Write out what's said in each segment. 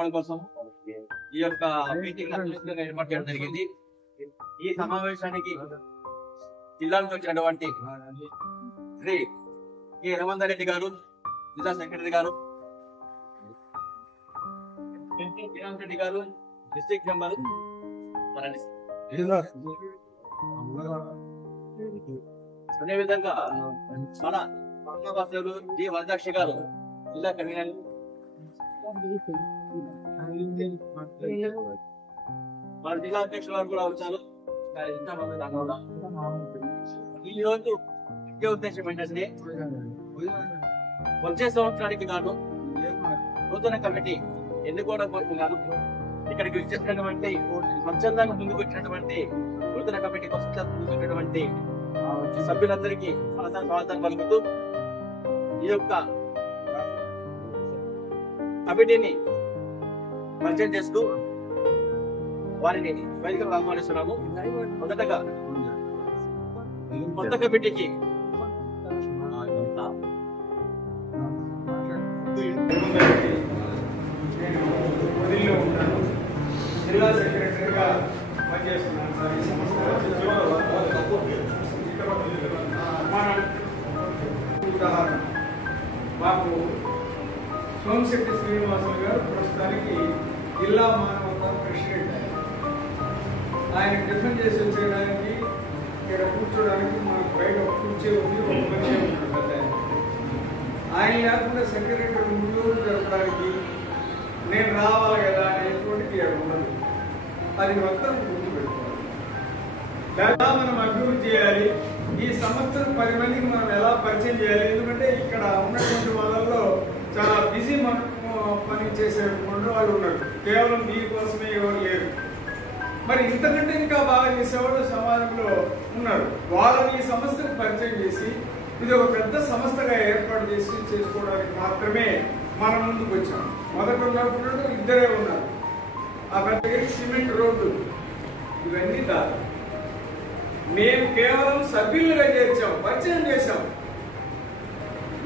పాల్గొనడం కోసం ఈ యొక్క మీటింగ్ ఏర్పాటు చేయడం జరిగింది. ఈ సమావేశానికి జిల్లా నుంచి వచ్చినటువంటి శ్రీ కె రమందర్ రెడ్డి గారు, జిల్లా సెక్రటరీ గారు, రెడ్డి గారు, డిస్ట్రిక్ట్ మెంబర్, అదేవిధంగా మన పద్మభాస్కర్ జి వరదాక్షి గారు, జిల్లా కన్వీనర్, మన జిల్లా అధ్యక్షుల వారు కూడా వచ్చారు. ఈ రోజు ముఖ్య ఉద్దేశం ఏంటంటే వచ్చే సంవత్సరానికి గాను నూతన కమిటీ ఎన్నుకోవడం కోసం గాను ఇక్కడికి వచ్చేసినటువంటి స్వచ్ఛందంగా ముందుకు వచ్చినటువంటి నూతన కమిటీ కోసం ముందుకు వచ్చినటువంటి సభ్యులందరికీ స్వాగతం పలుకుతూ ఈ యొక్క కమిటీని పరిచయం చేస్తూ వారిని వేదికగా ఆహ్వానిస్తున్నాము. మొదటగా కొత్త కమిటీకి జిల్లా సెక్రటరీగా పనిచేస్తున్నాను సార్. ఈ సంస్థ ఉదాహరణ మాకు సోమశెట్టి శ్రీనివాసులు గారు ప్రస్తుతానికి జిల్లా మానవతా ప్రెసిడెంట్. ఆయన టిఫిన్ చేసి వచ్చేయడానికి, ఇక్కడ కూర్చోడానికి మనకు బయట కూర్చే ఉంది, ఒక మనిషి ఉంటాడు పెద్ద ఆయన లేకుండా సెక్రటరీ ముందు జరపడానికి నేను రావాలి కదా అనేటువంటిది ఉండదు. అది మొత్తం గుర్తు పెట్టుకోవాలి. లేదా మనం అభివృద్ధి చేయాలి, ఈ సంస్థను 10 మందికి మనం ఎలా పరిచయం చేయాలి. ఎందుకంటే ఇక్కడ ఉన్నటువంటి వాళ్ళల్లో చాలా బిజీ పని చేసేటువంటి వాళ్ళు ఉన్నారు, కేవలం దీనికోసమే ఎవరు లేరు. మరి ఇంతకంటే ఇంకా బాగా చేసేవాళ్ళు సమాజంలో ఉన్నారు. వాళ్ళని ఈ సంస్థను పరిచయం చేసి ఇది ఒక పెద్ద సంస్థగా ఏర్పాటు చేసి చేసుకోవడానికి మాత్రమే మనం ముందుకు వచ్చాం. మొదట ఉన్నప్పుడు ఇద్దరే ఉన్నారు. ఆ పెద్ద సిమెంట్ రోడ్డు ఇవన్నీ కాదు, మేము కేవలం సభ్యులుగా చేర్చాం, పరిచయం చేశాం.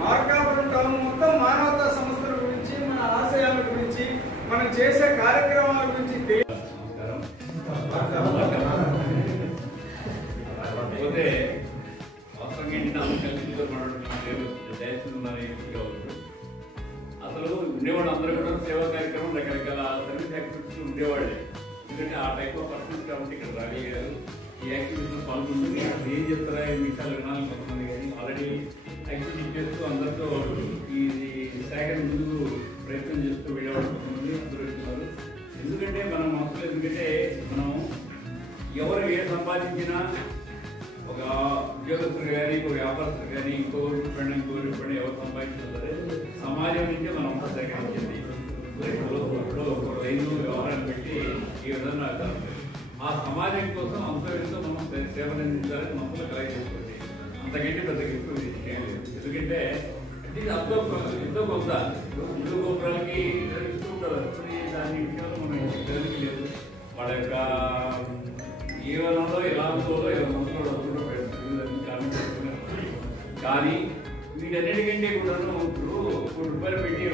మార్కాపురం టౌన్ మొత్తం మానవతా సంస్థల గురించి, మన ఆశయాల గురించి, మనం చేసే కార్యక్రమాల గురించి అసలు ఉండేవాడు అందరూ కూడా సేవా కార్యక్రమం రకరకాల సర్వీస్ యాక్టివిటీస్ ఉండేవాళ్ళే. ఎందుకంటే ఆ టైప్ ఆఫ్ పర్సన్స్ కాబట్టి ఇక్కడ రాలి గారు ఈ యాక్టివిటీస్ పాల్గొంటుంది. ఏం చెప్తారా ఈ విషయాలు వినాలి కొంతమంది, కానీ ఆల్రెడీ యాక్టివిటీ చేస్తూ అందరితో ఈ శాఖను ముందుకు ప్రయత్నం చేస్తూ వెళ్ళేవాళ్ళు కొంతమంది అందరూ వెళ్తున్నారు. ఎందుకంటే మనం మనసులో, ఎందుకంటే మనం ఎవరు ఏ సంపాదించినా ఒక ఉద్యోగస్తులు కానీ, ఒక వ్యాపారస్తులు కానీ, ఇంకో రూపాయలు ఎవరు సంపాదించినా సరే సమాజం నుంచే మనం అంతా సేకరించింది. ఒక రైతు వ్యవహారాన్ని పెట్టి ఈ విధంగా ఆ సమాజం కోసం అంత ఎంతో మనం సేవలు అందించాలని మనసులో కలెక్ట్ చేసుకోండి. అంతకంటే పెద్ద ఎక్కువ ఎందుకంటే ఇది ఎంతో కొంత ఇల్లు గోపురాలకి ఇస్తూ ఉంటారు. దాని విషయంలో మనం తెలియదు లేదు. వాళ్ళ యొక్క జీవనంలో ఎలా ఉందో మనసులో డబ్బులు పెడుతుంది. కానీ వీటన్నిటికంటే కూడా ఇప్పుడు ₹1 పెట్టి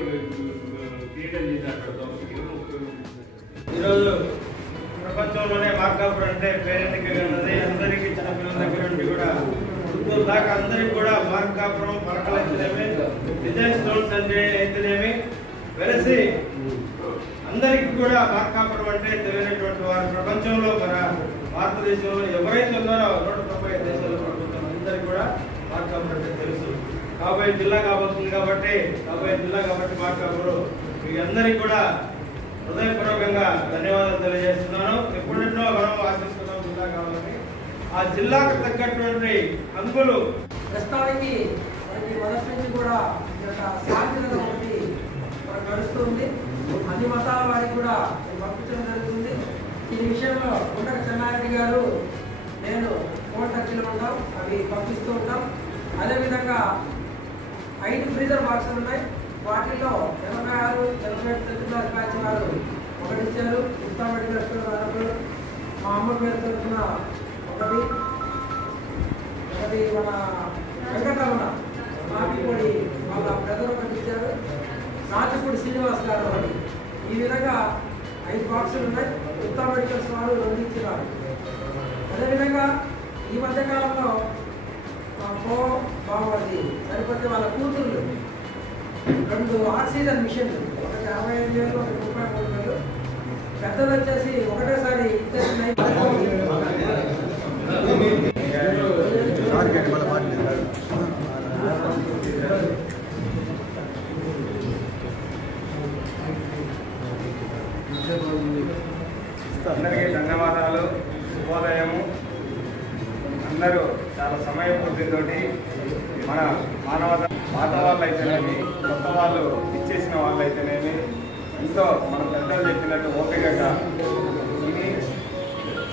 క్రీడలు చేసినట్టు ఈరోజు ప్రపంచంలోనే మార్కాపురం అంటే పేరెందుకున్నది. అందరికీ చిన్నపిల్లల దగ్గర నుండి కూడా వృద్ధుల దాకా అందరికీ కూడా మార్కాపురం పరకలు అయితేనేమి, డిజైన్ స్టోన్స్ అంటే అయితేనేమి వెరసి అందరికీ కూడా మార్కాపురం అంటే తెలియనటువంటి వారు ప్రపంచంలో, మన భారతదేశంలో ఎవరైతే ఉన్నారో 195 దేశాల ప్రభుత్వం అందరికీ కూడా మార్కాపురం అంటే తెలుసు. కాబోయే జిల్లా కాబోతుంది కాబట్టి మార్కాపురం మీ అందరికీ కూడా హృదయపూర్వకంగా ధన్యవాదాలు తెలియజేస్తున్నాను. ఎప్పుడెన్నో మనం ఆశిస్తున్నాం జిల్లా కావాలని. ఆ జిల్లాకు తగ్గటువంటి హంగులు ప్రస్తుతానికి మనకి మొదటి నుంచి కూడా శాంతియుత ఒకటి మనకు నడుస్తుంది. అన్ని మతాల వారికి కూడా పంపించడం జరుగుతుంది. ఈ విషయంలో ఉండక చెన్నారెడ్డి గారు, నేను ఫోన్ టచ్లు ఉంటాం, అవి పంపిస్తూ ఉంటాం. అదేవిధంగా 5 ఫ్రీజర్ బాక్సులు ఉన్నాయి. వాటిల్లో 86, 88 బ్యాచ్ వారు ఒకటి ఇచ్చారు. ఇస్తామడి రెస్టారెంట్ మా అమ్మ పేరు తరఫున ఒకటి మన వెంకటరమణ నాటిపూడి వాళ్ళ బ్రదర్ ఒకటి ఇచ్చారు. నాటిపూడి శ్రీనివాస్ గారు ఒకటి. ఈ విధంగా 5 బాక్సులు ఉన్నాయి. ఉత్తమ మెడికల్స్ వారు 2 ఇచ్చినారు. అదేవిధంగా ఈ మధ్యకాలంలో బాగుంది సరిపోతే వాళ్ళ కూతుర్లు 2 ఆక్సిజన్ మిషన్లు, ఒకటి 65,000, ఒకటి 33,000. పెద్దది వచ్చేసి ఒకటేసారి ఇచ్చేస్తున్నాయి. అందరికీ ధన్యవాదాలు. శుభోదయము. అందరూ చాలా సమయపూర్తితోటి మన మానవత పాత వాళ్ళు అయితేనేమి, కొత్త వాళ్ళు ఇచ్చేసిన వాళ్ళు అయితేనేమి ఎంతో మన పెద్దలు చెప్పినట్టు ఓపికగా ఇది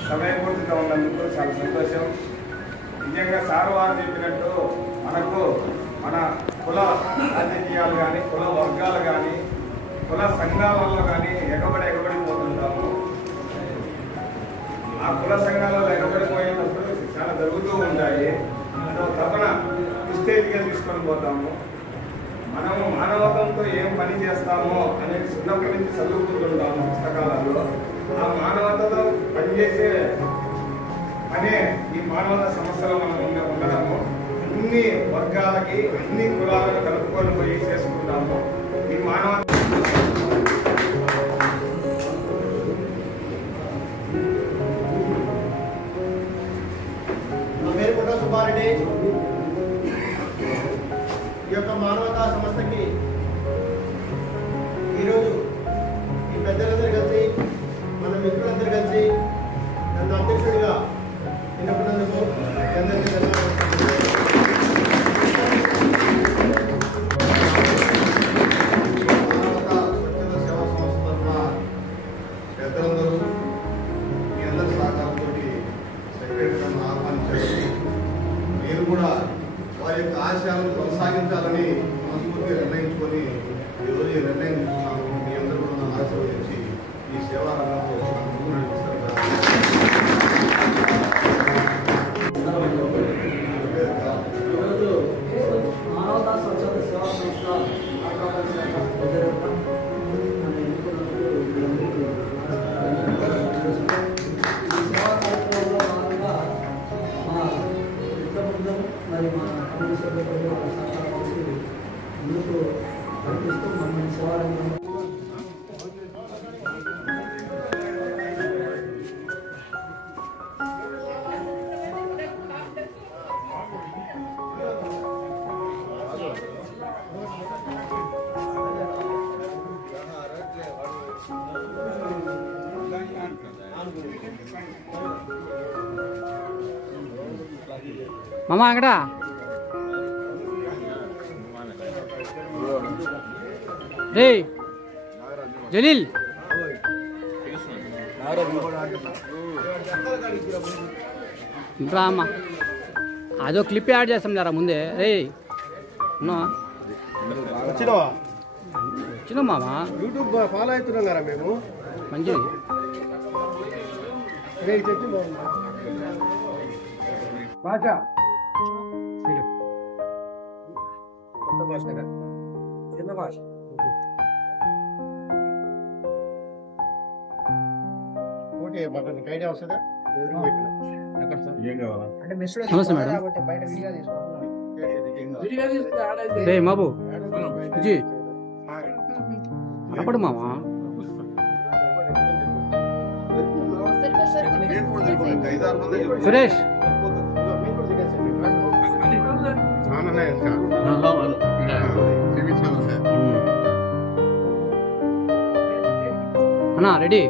సమయపూర్తిగా ఉన్నందుకు చాలా సంతోషం. నిజంగా సారు వారు చెప్పినట్టు మనకు మన కుల రాజకీయాలు కానీ, కుల వర్గాలు కానీ, కుల సంఘాలలో కానీ ఎగబడిపోతుంటాము. ఆ కుల సంఘాలలో ఎగబడిపోయినప్పుడు చాలా జరుగుతూ ఉంటాయి. తపన స్టేజ్గా తీసుకొని పోతాము. మనము మానవతంతో ఏం పని చేస్తామో అనేది చిన్నప్పటి నుంచి చదువుకుంటుంటాము పుస్తకాలలో. ఆ మానవతతో పనిచేసే పనే ఈ మానవత సమస్యలు మనం ఉండడము. అన్ని వర్గాలకి, అన్ని కులాలను కలుపుకొని పోయి చేసుకుంటాము. ఈ మానవత సుబ్బారెడ్డి ఈ యొక్క మానవతా సంస్థకి ఈరోజు ఈ పెద్దలందరూ కలిసి, మన మిత్రులందరూ కలిసి నన్ను అధ్యక్షుడిగా ఎన్నుకున్నందుకు అందరికీ ధన్యవాదాలు. మానవతా స్వచ్ఛంద సేవా సంస్థ తరఫున పెద్దలందరూ మీ అందరి సహకారంతో సెక్రటరీలను ఆహ్వానించారు. నేను కూడా వారి యొక్క ఆశయాలను కొనసాగించాలని మనస్ఫూర్తిగా నిర్ణయించుకొని ఈరోజు ఈ నిర్ణయం తీసుకున్నాను. మీ అందరూ కూడా నన్ను ఆశీర్వదించి ఈ సేవా రంగంలో ముందుకు నడిపిస్తారు కదా. ఈరోజు మానవతా స్వచ్ఛంద సేవా సంస్థ నన్ను ఎన్నుకున్నందుకు మీరందరికీ సేవా కార్యక్రమంలో భాగంగా మా మిత్రబృందం మరి మా కమిటీ సభ్యులు వాళ్ళ సహకారం కలిసి ముందుకు నడిపిస్తూ మమ్మల్ని సేవారంగంలో మామ అంగడా రే జలీల్ రామ్మా అదో క్లిప్ యాడ్ చేస్తాం లేరా ముందే రే వచ్చినా మామా యూట్యూబ్ ఫాలో అవుతున్నాం కదా మేము. మంచిది భాష చిన్న భాష ఓకే, మాకు ఐడియా వస్తుందా? నమస్తే మేడం రే మాబు జీ అప్పుడు మామా సురేష్ అన్నా రెడీ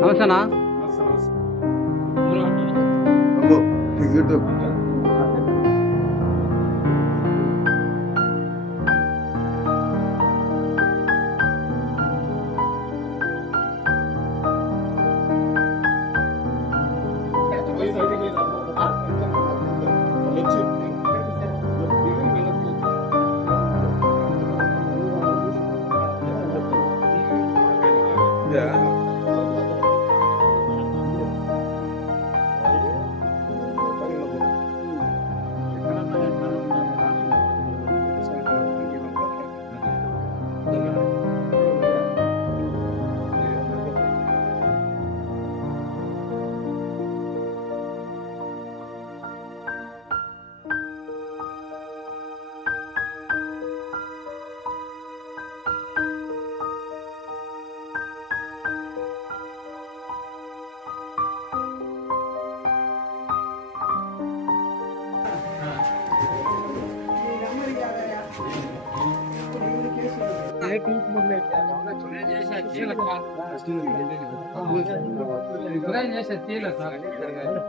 నమస్తేనా యూట్యూబ్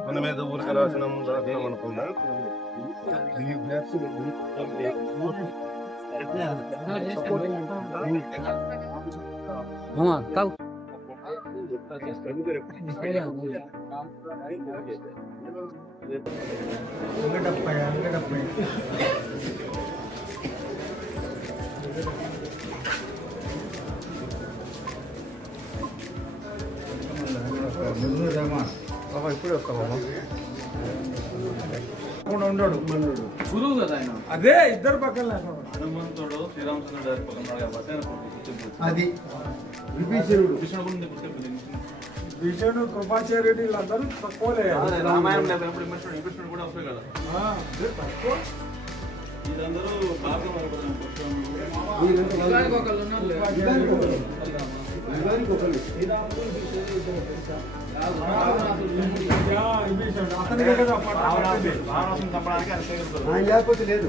మన మీద ఊరిక రాసినాం అనుకున్నా కావు ఇప్పుడే వస్తావా ఉండడు గురువు కదా ఆయన. అదే ఇద్దరు పక్కన హనుమంతుడు శ్రీరామచంద్రుడు గారి పక్కన ఉన్నాడు కాబట్టి ఆయన గుర్తింపు. అది విభీషణుడు కృష్ణుడు ముందు గుర్తింపు. విభీషణుడు కృపాచార్యుడు వీళ్ళందరూ తక్కువలే అదే రామాయణంలో ఎప్పుడు విమర్శించాడు, విభీషణుడు కూడా వస్తాయి కదా. తక్కువ వీళ్ళందరూ పాపం అనుకుంటున్నాం. అతనికే కదా రావణాసుని చంపడానికి ఆయన లేకపోతే లేదు